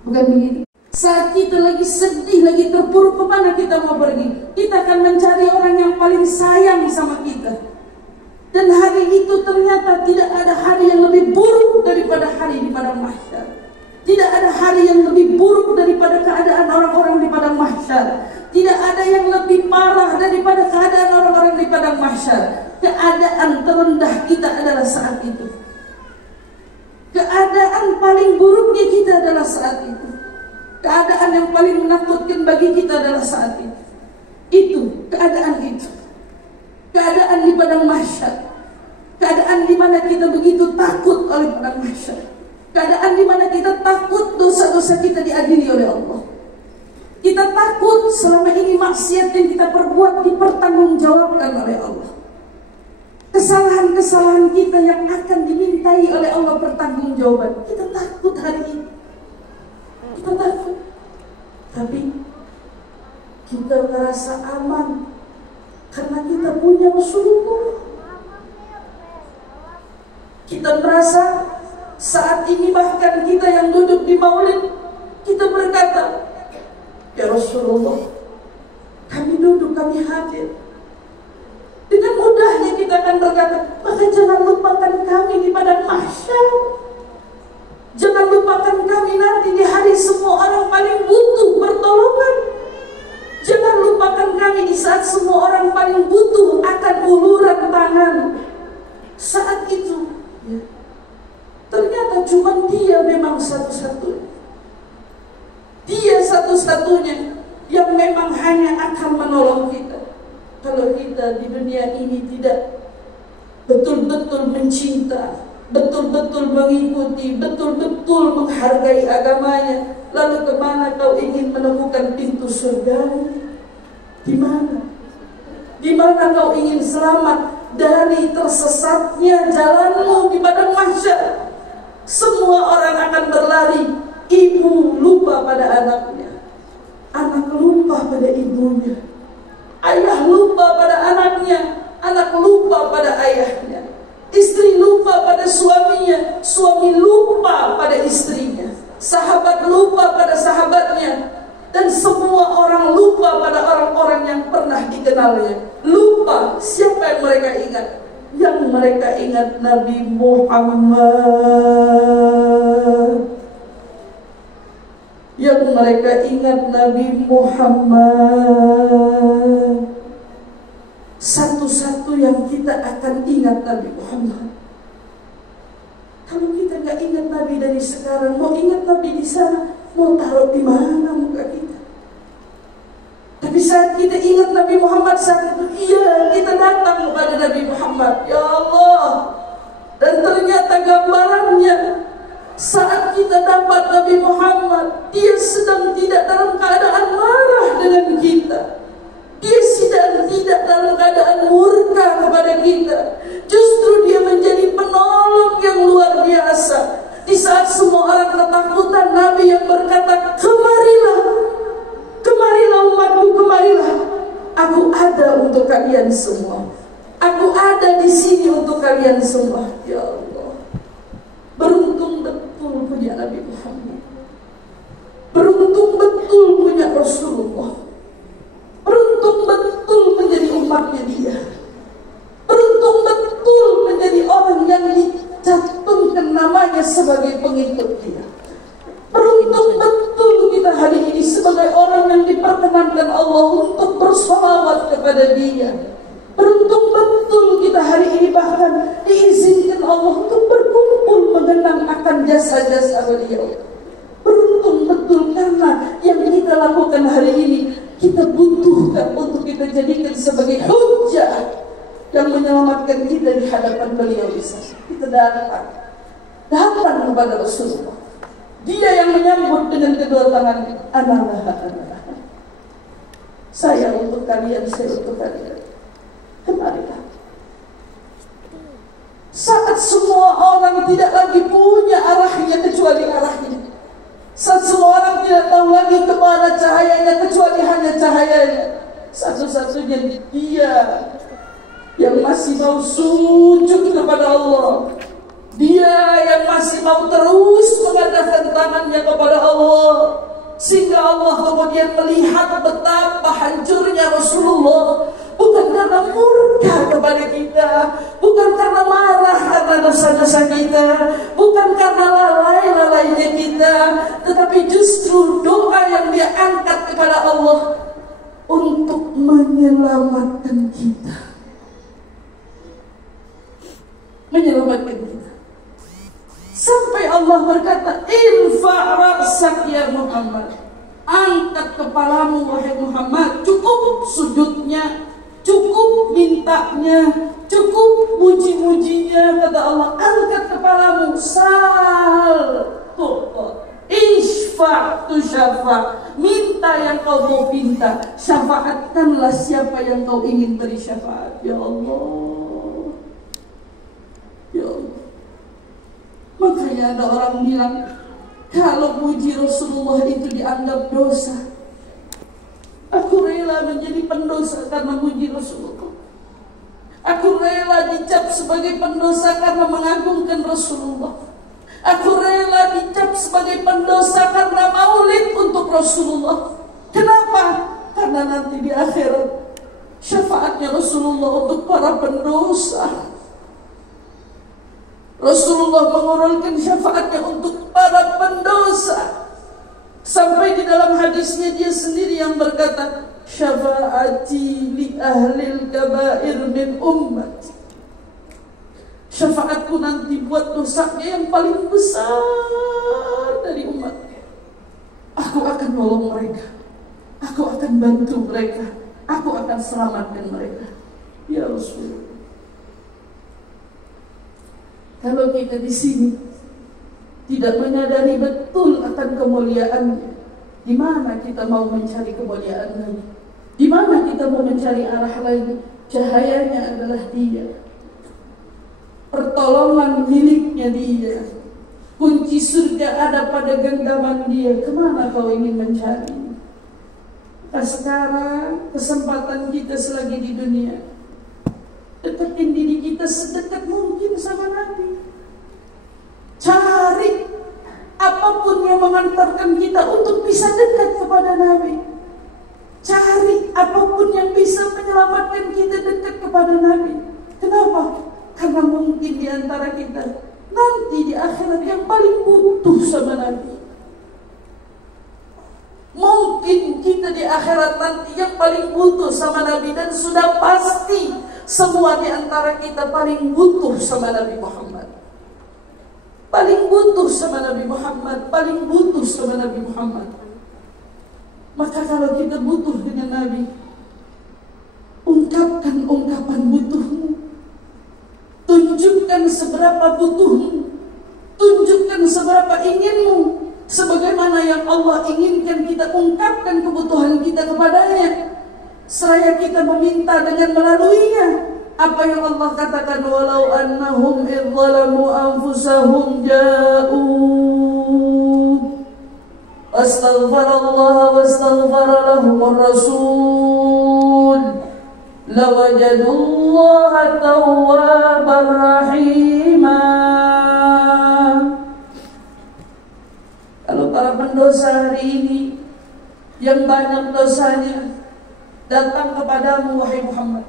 Bukan begitu? Saat kita lagi sedih, lagi terpuruk, kemana kita mau pergi? Kita akan mencari orang yang paling sayang sama kita. Dan hari itu ternyata tidak ada hari yang lebih buruk daripada hari di padang mahsyar. Tidak ada hari yang lebih buruk daripada keadaan orang-orang di padang mahsyar. Tidak ada yang lebih parah daripada keadaan orang-orang di padang mahsyar. Keadaan terendah kita adalah saat itu. Keadaan paling buruknya kita adalah saat itu. Keadaan yang paling menakutkan bagi kita adalah saat itu. Itu, keadaan itu. Keadaan di padang mahsyar. Keadaan di mana kita begitu takut oleh padang mahsyar. Keadaan di mana kita takut dosa-dosa kita diadili oleh Allah. Kita takut selama ini maksiat yang kita perbuat dipertanggungjawabkan oleh Allah. Kesalahan-kesalahan kita yang akan dimintai oleh Allah pertanggungjawaban. Kita takut hari ini. Kita takut. Tapi kita merasa aman karena kita punya Rasulullah. Kita merasa saat ini bahkan kita yang duduk di maulid, kita berkata, ya Rasulullah, kami duduk, kami hadir. Dengan mudahnya kita akan berkata, maka jangan lupakan kami di padang mahsyar. Jangan lupakan kami nanti di hari semua orang paling butuh pertolongan. Jangan lupakan kami di saat semua orang paling butuh akan uluran tangan. Saat itu, ternyata cuma Cuman dia memang satu-satunya. Dia satu-satunya yang memang hanya akan menolong kita. Kalau kita di dunia ini tidak betul-betul mencinta, betul-betul mengikuti, betul-betul menghargai agamanya, lalu kemana kau ingin menemukan pintu surga? Di mana? Di mana kau ingin selamat dari tersesatnya jalanmu di padang mahsyar? Semua orang akan berlari. Ibu lupa pada anaknya, anak lupa pada ibunya, ayah lupa pada anaknya, anak lupa pada ayahnya, istri lupa pada suaminya, suami lupa pada istrinya, sahabat lupa pada sahabatnya, dan semua orang lupa pada orang-orang yang pernah dikenalnya. Lupa siapa yang mereka ingat. Yang mereka ingat Nabi Muhammad. Yang mereka ingat Nabi Muhammad. Satu-satu yang kita akan ingat Nabi Muhammad. Kalau kita nggak ingat Nabi dari sekarang, mau ingat Nabi di sana, mau taruh di mana muka kita? Tapi saat kita ingat Nabi Muhammad saat itu, iya kita datang kepada Nabi Muhammad, ya Allah. Dan ternyata gambarannya, saat kita dapat Nabi Muhammad, dia sedang tidak dalam keadaan marah dengan kita. Dia sedang tidak dalam keadaan murka kepada kita. Justru dia menjadi penolong yang luar biasa. Di saat semua orang ketakutan, Nabi yang berkata, kemarilah, kemarilah umatku, kemarilah. Aku ada untuk kalian semua. Aku ada di sini untuk kalian semua. Ya Allah, beruntung betul punya Nabi Muhammad. Beruntung betul punya Rasulullah. Beruntung betul menjadi umatnya dia. Beruntung betul menjadi orang yang dicantumkan namanya sebagai pengikut dia. Beruntung betul kita hari ini sebagai orang yang diperkenankan Allah untuk bersolawat kepada dia. Beruntung betul kita hari ini bahkan diizinkan Allah untuk berkumpul mengenang akan jasa-jasa beliau. Beruntung betul karena yang kita lakukan hari ini kita butuhkan untuk kita jadikan sebagai hujjah yang menyelamatkan kita di hadapan beliau di sana. Kita datang kepada Rasulullah. Dia yang menyambut dengan kedua tangan, analah. Saya untuk kalian, saya untuk kalian. Kemarilah. Saat semua orang tidak lagi punya arahnya kecuali arahnya. Saat semua orang tidak tahu lagi kemana cahayanya kecuali hanya cahayanya. Satu-satunya dia yang masih mau sujud kepada Allah. Dia yang masih mau terus mengadakan tangannya kepada Allah. Sehingga Allah kemudian melihat betapa hancurnya Rasulullah. Bukan karena murka kepada kita, bukan karena marah karena dosa-dosa kita, bukan karena lalai-lalainya kita, tetapi justru doa yang dia angkat kepada Allah untuk menyelamatkan kita. Menyelamatkan kita. Sampai Allah berkata, irfa' ra'sak ya Muhammad. Angkat kepalamu wahai Muhammad. Cukup sujudnya, cukup mintanya, cukup muji-mujinya, kata Allah. Angkat kepalamu, sal tu'ta, isfa' tusyafa'. Minta yang kau mau minta, syafaatkanlah siapa yang kau ingin beri syafaat. Ya Allah, ya Allah. Makanya ada orang bilang, kalau puji Rasulullah itu dianggap dosa. Aku rela menjadi pendosa karena muji Rasulullah. Aku rela dicap sebagai pendosa karena mengagungkan Rasulullah. Aku rela dicap sebagai pendosa karena maulid untuk Rasulullah. Kenapa? Karena nanti di akhirat syafaatnya Rasulullah untuk para pendosa. Rasulullah mengurulkan syafaatnya untuk para pendosa. Sampai di dalam hadisnya dia sendiri yang berkata, syafaati li ahlil kabair min ummati, Syafaatku nanti buat dosanya yang paling besar dari umatnya. Aku akan nolong mereka, aku akan bantu mereka, aku akan selamatkan mereka. Ya Rasulullah. Kalau kita di sini tidak menyadari betul akan kemuliaannya, di mana kita mau mencari kemuliaan lagi? Di mana kita mau mencari arah lagi? Cahayanya adalah Dia, pertolongan miliknya Dia, kunci surga ada pada genggaman Dia. Kemana kau ingin mencari? Sekarang kesempatan kita selagi di dunia, deketin diri kita sedekat mungkin sama Nabi. Cari apapun yang mengantarkan kita untuk bisa dekat kepada Nabi. Cari apapun yang bisa menyelamatkan kita dekat kepada Nabi. Kenapa? Karena mungkin di antara kita nanti di akhirat yang paling butuh sama Nabi. Mungkin kita di akhirat nanti yang paling butuh sama Nabi, dan sudah pasti semua di antara kita paling butuh sama Nabi Muhammad. Paling butuh sama Nabi Muhammad, paling butuh sama Nabi Muhammad. Maka kalau kita butuh dengan Nabi, ungkapkan ungkapan butuhmu. Tunjukkan seberapa butuhmu, tunjukkan seberapa inginmu, sebagaimana yang Allah inginkan kita ungkapkan kebutuhan kita kepadanya, seraya kita meminta dengan melaluinya. Apa yang Allah katakan, walau annahum idzalamu anfusahum ja'u astaghfirullah wastaghfara lahumur rasul lawajadullaha tawwabar rahima. Kalau para pendosa hari ini yang banyak dosanya datang kepadamu wahai Muhammad,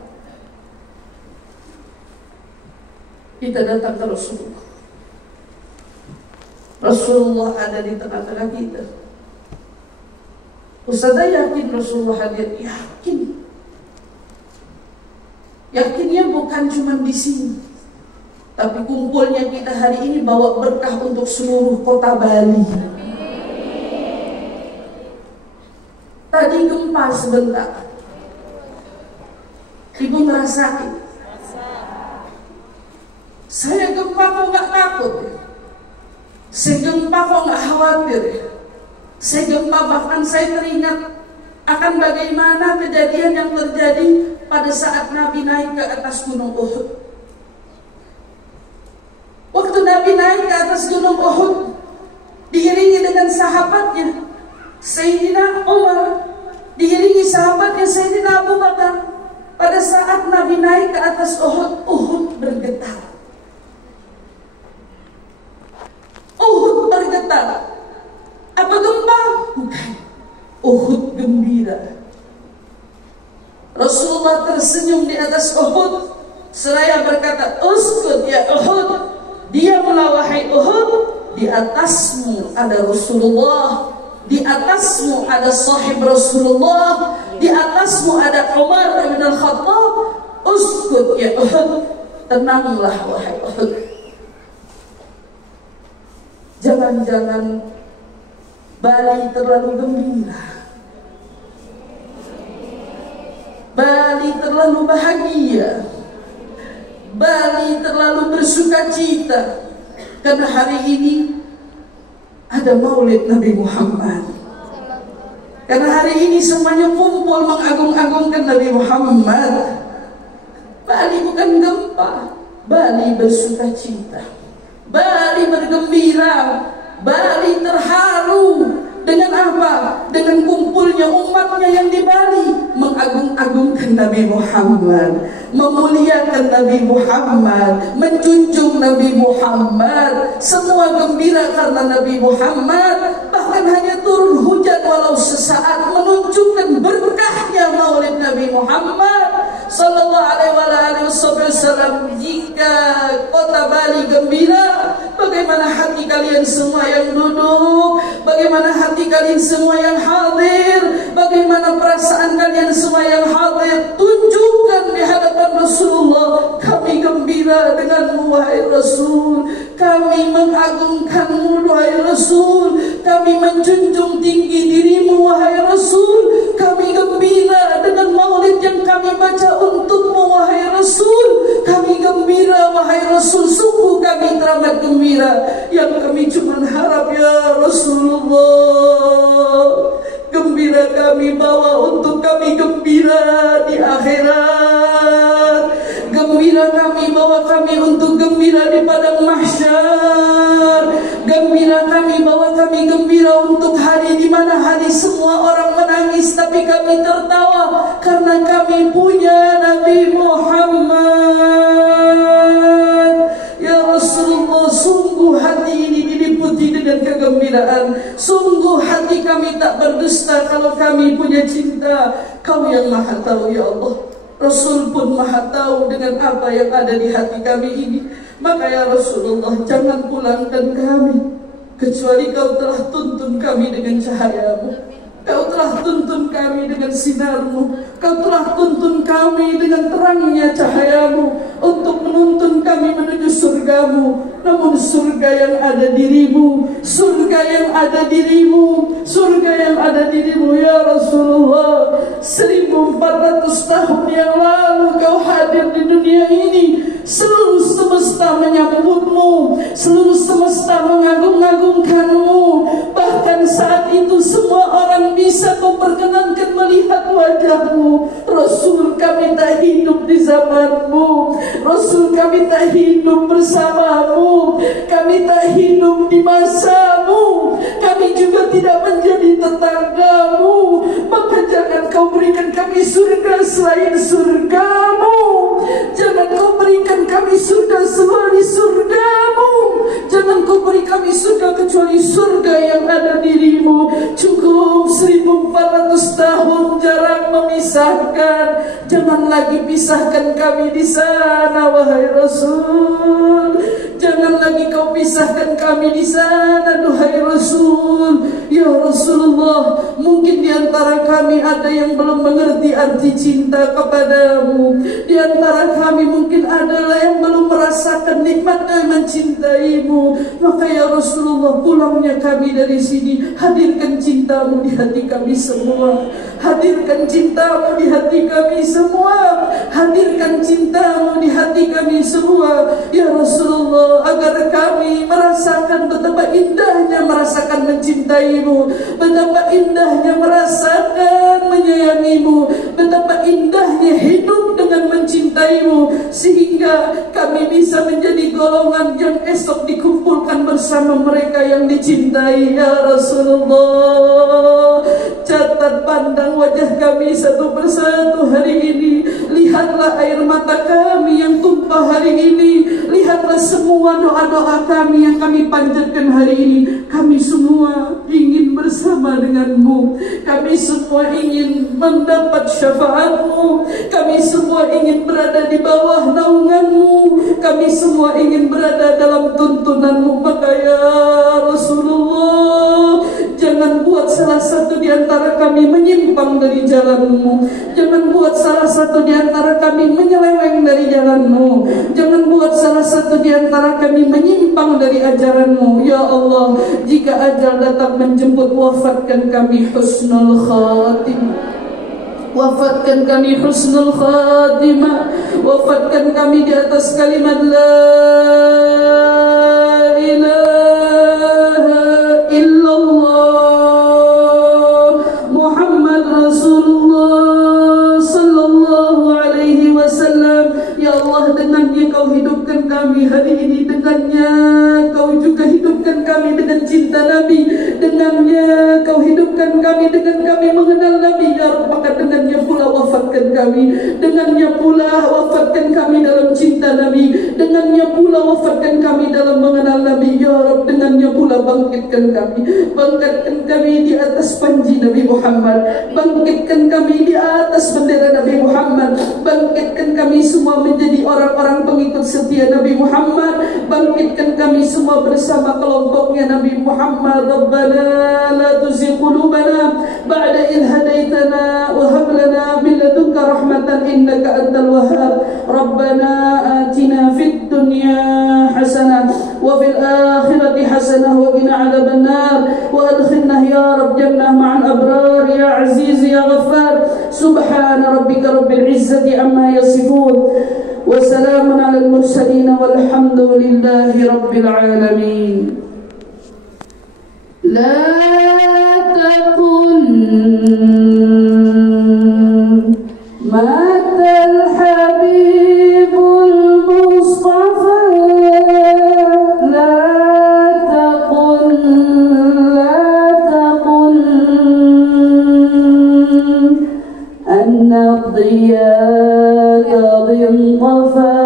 kita datang ke Rasulullah. Rasulullah ada di tengah-tengah kita. Ustazah yakin Rasulullah hadir? Yakin. Yakinnya bukan cuma di sini, tapi kumpulnya kita hari ini bawa berkah untuk seluruh kota Bali. Tadi gempa sebentar, Ibu ngerasain. Saya gempa kok nggak takut ya? Saya gempa kok nggak khawatir ya? Saya gempa bahkan saya teringat akan bagaimana kejadian yang terjadi pada saat Nabi naik ke atas gunung Uhud. Waktu Nabi naik ke atas gunung Uhud, diiringi dengan sahabatnya Sayyidina Umar, diiringi sahabatnya Sayyidina Abu Bakar. Pada saat Nabi naik ke atas Uhud, Uhud bergetar. Uhud bergetar. Apa gempa? Bukan. Uhud gembira. Rasulullah tersenyum di atas Uhud, seraya berkata, uskut ya Uhud, diamlah wahai Uhud, di atasmu ada Rasulullah, di atasmu ada sahib Rasulullah, di atasmu ada Umar bin Al-Khattab. Uskut ya Uhud, tenanglah wahai Uhud. Jangan-jangan Bali terlalu gembira, Bali terlalu bahagia, Bali terlalu bersukacita, karena hari ini ada maulid Nabi Muhammad. Karena hari ini semuanya kumpul mengagung-agungkan Nabi Muhammad. Bali bukan gempa, Bali bersukacita, Bali bergembira, Bali terharu. Dengan apa? Dengan kumpulnya umatnya yang di Bali mengagung-agungkan Nabi Muhammad, memuliakan Nabi Muhammad, menjunjung Nabi Muhammad. Semua gembira karena Nabi Muhammad. Bahkan hanya turun hujan walau sesaat menunjukkan berkahnya maulid Nabi Muhammad sallallahu alaihi wasallam. Jika kota Bali gembira, bagaimana hati kalian semua yang duduk? Bagaimana hati kalian semua yang hadir? Bagaimana perasaan kalian semua yang hadir? Tunjukkan di hadapan Rasulullah, kami gembira gembira denganmu wahai Rasul. Kami mengagungkanmu wahai Rasul. Kami menjunjung tinggi dirimu wahai Rasul. Kami gembira dengan maulid yang kami baca untukmu wahai Rasul. Kami gembira wahai Rasul. Sungguh kami teramat gembira. Yang kami cuma harap ya Rasulullah, gembira kami bawa untuk kami gembira di akhirat. Gembira kami bawa kami untuk gembira di padang mahsyar. Gembira kami bawa kami gembira untuk hari di mana hari semua orang menangis tapi kami tertawa karena kami punya Nabi Muhammad. Ya Rasulullah, sungguh hati ini diliputi dengan kegembiraan. Sungguh hati kami tak berdusta kalau kami punya cinta. Kau yang maha tahu ya Allah. Rasul pun maha tahu dengan apa yang ada di hati kami ini. Maka ya Rasulullah, jangan pulangkan kami kecuali kau telah tuntun kami dengan cahayamu. Kau telah tuntun kami dengan sinarmu. Kau telah tuntun kami dengan terangnya cahayamu untuk menuntun kami menuju surgamu. Namun surga yang ada dirimu, surga yang ada dirimu, surga yang ada dirimu ya Rasulullah. 1400 tahun yang lalu kau hadir di dunia ini. Seluruh semesta menyambutmu, seluruh semesta mengagung-agungkanmu. Bahkan saat itu semua orang bisa kau perkenankan melihat wajahmu. Rasul, kami tak hidup di zamanmu. Rasul, kami tak hidup bersamamu. Kami tak hidup di masamu. Kami juga tidak menjadi tetanggamu. Maka jangan kau berikan kami surga selain surgamu. Jangan kau berikan kami surga selain surgamu. Jangan kau beri kami surga kecuali surga yang ada dirimu. Cukup 1400 tahun jarak memisahkan. Jangan lagi pisahkan kami di sana wahai Rasul. Jangan lagi kau pisahkan kami di sana duhai Rasul. Ya Rasulullah, mungkin di antara kami ada yang belum mengerti arti cinta kepadamu. Di antara kami mungkin adalah yang belum merasakan nikmatnya mencintaimu. Maka ya Rasulullah, pulangnya kami dari sini, hadirkan cintamu di hati kami semua. Hadirkan cintamu di hati kami semua. Hadirkan cintamu di hati kami semua ya Rasulullah, agar kami merasakan betapa indahnya merasakan mencintaimu, betapa indahnya merasakan menyayangimu, betapa indahnya hidup dengan mencintaimu, sehingga kami bisa menjadi golongan yang esok dikumpulkan bersama mereka yang dicintai ya Rasulullah. Catat pandang wajah kami satu persatu hari ini. Lihatlah air mata kami yang tumpah hari ini. Lihatlah semua doa-doa kami yang kami panjatkan hari ini. Kami semua ingin bersama denganmu. Kami semua ingin mendapat syafaatmu. Kami semua ingin berada di bawah naunganmu. Kami semua ingin berada dalam tuntunanmu. Maka ya Rasulullah, jangan buat salah satu di antara kami menyimpang dari jalanmu. Jangan buat salah satu di antara kami menyeleweng dari jalanmu. Jangan buat salah satu di antara kami menyimpang dari ajaranmu. Ya Allah, jika ajal datang menjemput, wafatkan kami husnul khatimah. Wafatkan kami husnul khatimah. Wafatkan kami di atas kalimat la ilaha illallah Muhammad Rasulullah sallallahu alaihi wasallam. Ya Allah, dengannya kau hidupkan kami hari ini. Dengannya kau juga hidupkan kami dengan cinta Nabi. Dengannya kau hidupkan kami dengan kami mengenal Nabi ya Rabb. Maka dengannya pula wafatkan kami. Dengannya pula wafatkan kami dalam cinta Nabi. Dengannya pula wafatkan kami dalam mengenal Nabi ya Rabb. Dengannya pula bangkitkan kami. Bangkitkan kami di atas panji Nabi Muhammad. Bangkitkan kami di atas bendera Nabi Muhammad. Bangkitkan kami semua menjadi orang-orang pengikut setia Nabi Muhammad. Bangkitkan kami semua bersama kelompoknya Nabi Muhammad. Rabbana la tuzigh qulubana ba'da idh hadaitana wa hab lana min ladunka rahmatan innaka antal wahhab. Rabbana atina fid حسنة وقنا عذاب النار وأدخلنا يا رب جنة مع الأبرار يا عزيز يا غفار. سبحان ربك رب العزة عما يصفون وسلام على المرسلين والحمد لله رب العالمين. لا تقل مات الحبيب المصطفى. لا تقل أن الضياء قد انطفى.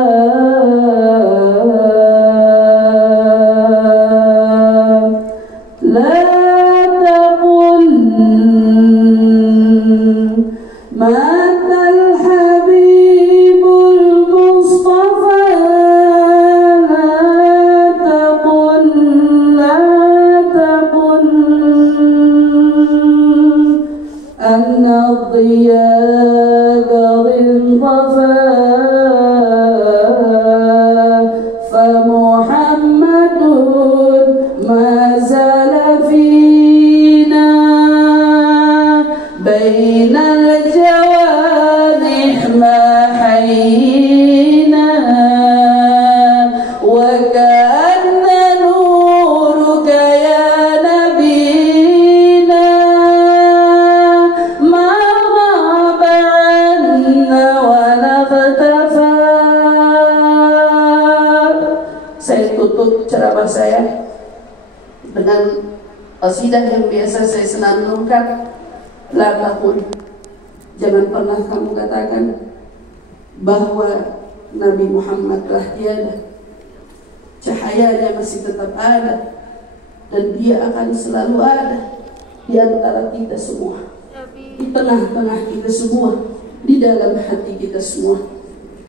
لا تقل مات الحبيب المصطفى. لا تقل أن الضياء قد انطفى. فمحمد ما زال فينا بين الجوانح ما حيينا. وكأن نورك يا نبينا ما غاب عنا ولا اختفى. Saya tutup ceramah saya dengan qasidah yang biasa saya senandungkan. La taqul, jangan pernah kamu katakan bahwa Nabi Muhammad telah tiada. Cahayanya masih tetap ada dan dia akan selalu ada di antara kita semua, di tengah-tengah kita semua, di dalam hati kita semua.